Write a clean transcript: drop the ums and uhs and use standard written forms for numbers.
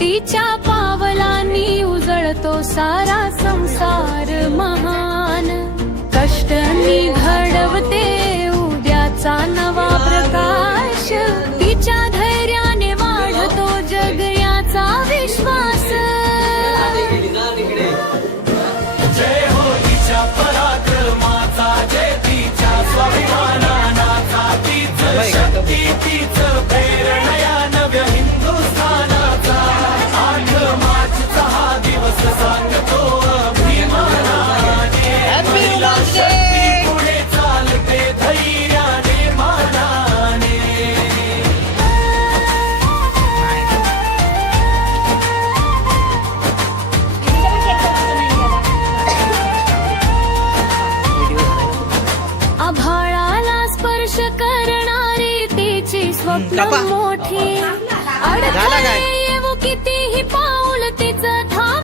तिच्या पावलांनी उजळतो सारा संसार महान. कष्टांनी घडवते उद्याचा नवा प्रकाश. तिच्या धैर्याने वाढतो जग याचा विश्वास. जय हो तिच्या पराक्रमाचा, जय तिच्या स्वाभिमानाचा. तीच शक्ती तीच प्रेरणा या नव्या हिंदुस्थानाचा. 8 मार्चचा हा दिवस सांगतो अभिमानाने. महिला शक्ती पुढे चालते धैर्याने मानाने. आभाळाला स्पर्श करणारी तिची स्वप्न मोठी. अडथळे